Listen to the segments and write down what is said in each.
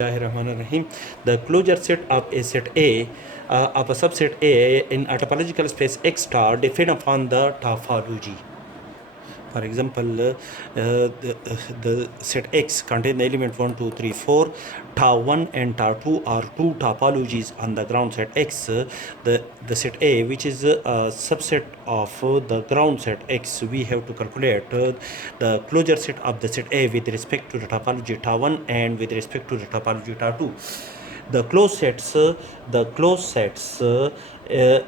Bismillahirrahmanirrahim. The closure set of a set A of a subset A in a topological space X star depend upon the topology. For example, the set X contain the element 1, 2, 3, 4. Tau 1 and tau 2 are two topologies on the ground set X. The set A, which is a subset of the ground set X, we have to calculate the closure set of the set A with respect to the topology tau 1 and with respect to the topology tau 2. The closed sets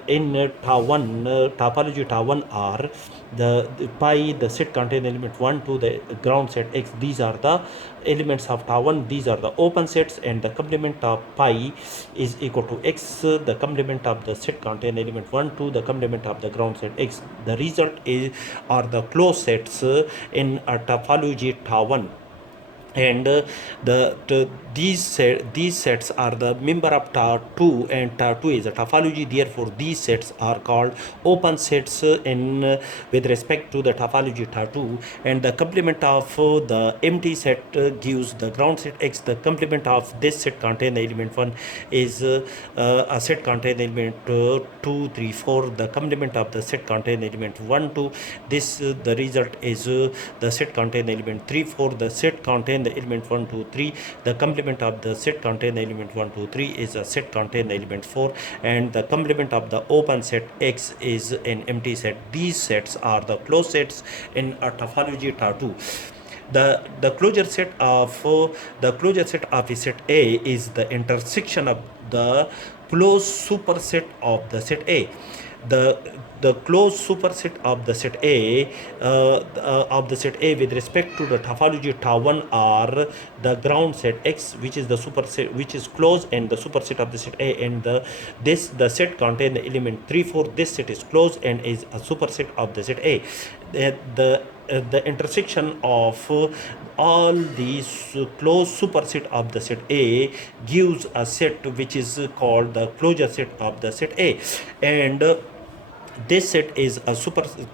in tau 1 topology tau 1 are the pi, the set contain element 1 to the ground set X. These are the elements of tau 1. These are the open sets, and the complement of pi is equal to X, the complement of the set contain element 1 to the complement of the ground set X. The result is are the closed sets in a topology tau 1. And these sets are the member of tau 2, and tau 2 is a topology. Therefore these sets are called open sets in with respect to the topology tau 2, and the complement of the empty set gives the ground set X. The complement of this set contain the element 1 is a set contain element 2, 3, 4. The complement of the set contain element 1, 2. This the result is the set contain element 3, 4. The set contain the element 1, 2, 3. The complement of the set contain the element 1, 2, 3 is a set contain the element 4, and the complement of the open set X is an empty set. These sets are the closed sets in a topology tau 2. The closure set of a set A is the intersection of the closed superset of the set A. The closed superset of the set A with respect to the topology tau 1 are the ground set X, which is the superset which is closed, and the superset of the set A, and the set contain the element 3, 4. This set is closed and is a superset of the set A. The intersection of all these closed superset of the set A gives a set which is called the closure set of the set A, and this set is a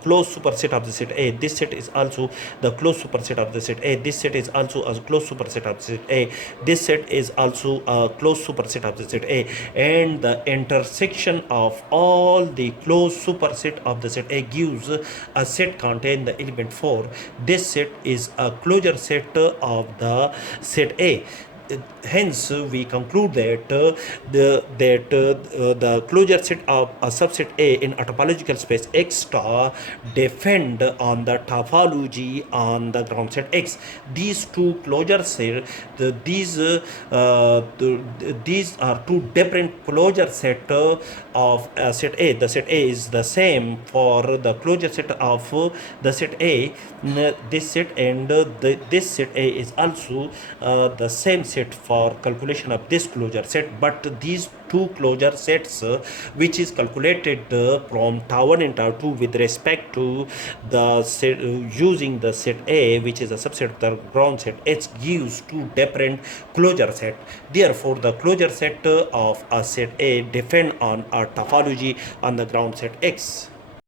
closed superset of the set A. This set is also the closed superset of the set A. This set is also a closed superset of the set A. This set is also a closed superset of the set A, and the intersection of all the closed superset of the set A gives a set contain the element 4. This set is a closure set of the set A. Hence we conclude that the closure set of a subset A in a topological space X star depend on the topology on the ground set X. These two closure sets, these are two different closure set of set A. The set A is the same for the closure set of the set A. This set and this set A is also the same set for calculation of this closure set, but these two closure sets which is calculated from tau 1 and tau 2 with respect to the set using the set A, which is a subset of the ground set X, gives two different closure set. Therefore the closure set of a set A depend on a topology on the ground set X.